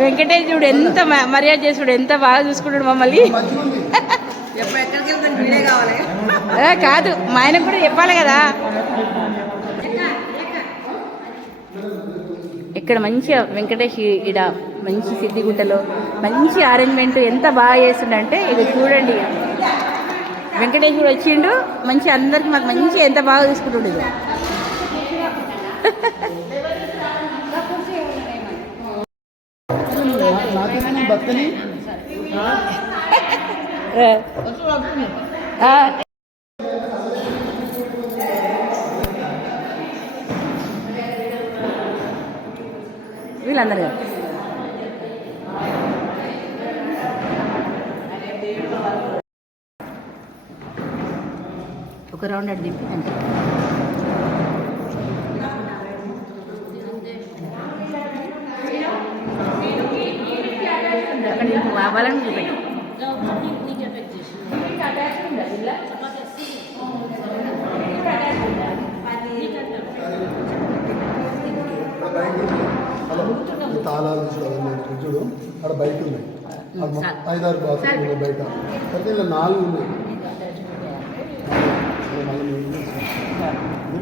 వెంకటేష్ చూడు ఎంత మర్యాద చేసుడు, ఎంత బాగా చూసుకుంటాడు మమ్మల్ని. కాదు, మా ఆయనకు కూడా చెప్పాలి కదా. ఇక్కడ మంచిగా వెంకటేష్ ఇడ మంచి సిద్దిగుట్టలో మంచి అరేంజ్మెంట్ ఎంత బాగా చేస్తుండంటే ఇది చూడండి. వెంకటేష్ కూడా వచ్చిండు, మంచి అందరికి మాకు మంచి ఎంత బాగా చూసుకుంటుండు. ఇది వీళ్ళందరూ ఒక రౌండ్ అడి దింపి అంతే. అక్కడ వాళ్ళని చూపెట్టు. తాళాలు చూడు, అక్కడ బయట ఉన్నాయి 5-6 బాక్సులు ఉన్నాయి బయట, అయితే ఇలా 4 ఉన్నాయి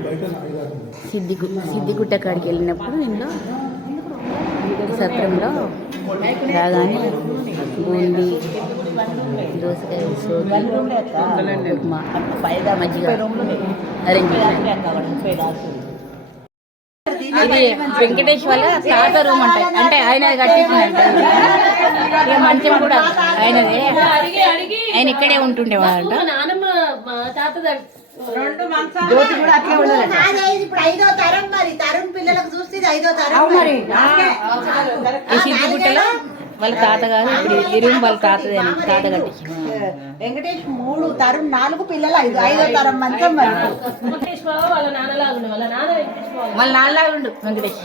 బయట 5-6 ఉన్నాయి. సిద్దిగుట్ట కాడికి వెళ్ళినప్పుడు ఇంట్లో సత్రంలో రాగానే బూందీ, దోసకాయ, సోకి, ఉప్మా, మజ్జిగ అరేంజ్ చేశాను. ఇది వెంకటేష్ వాళ్ళ తాత రూమ్ అంట, అంటే ఆయన కట్టించిందంట. ఇక మంచం కూడా ఆయనదే, ఆయన ఇక్కడే ఉంటుండేవాడంట. ఈ సిద్దిగుట్టలో వాళ్ళ తాతగారు ఇప్పుడు ఈ రూమ్ వాళ్ళ తాతదే, తాత కట్టించి. వెంకటేష్ 3 తరం 4 పిల్లలు 5వ తరం మంచం. వాళ్ళ నాన్నలాగా ఉండు వెంకటేష్.